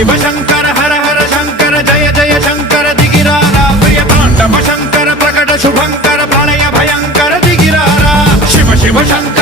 शिव शंकर हर हर शंकर जय जय शंकर दिगिरारा प्रिय तांडव शंकर प्रकट शुभंकर प्रलय भयंकर दिगिरारा शिव शिव शंकर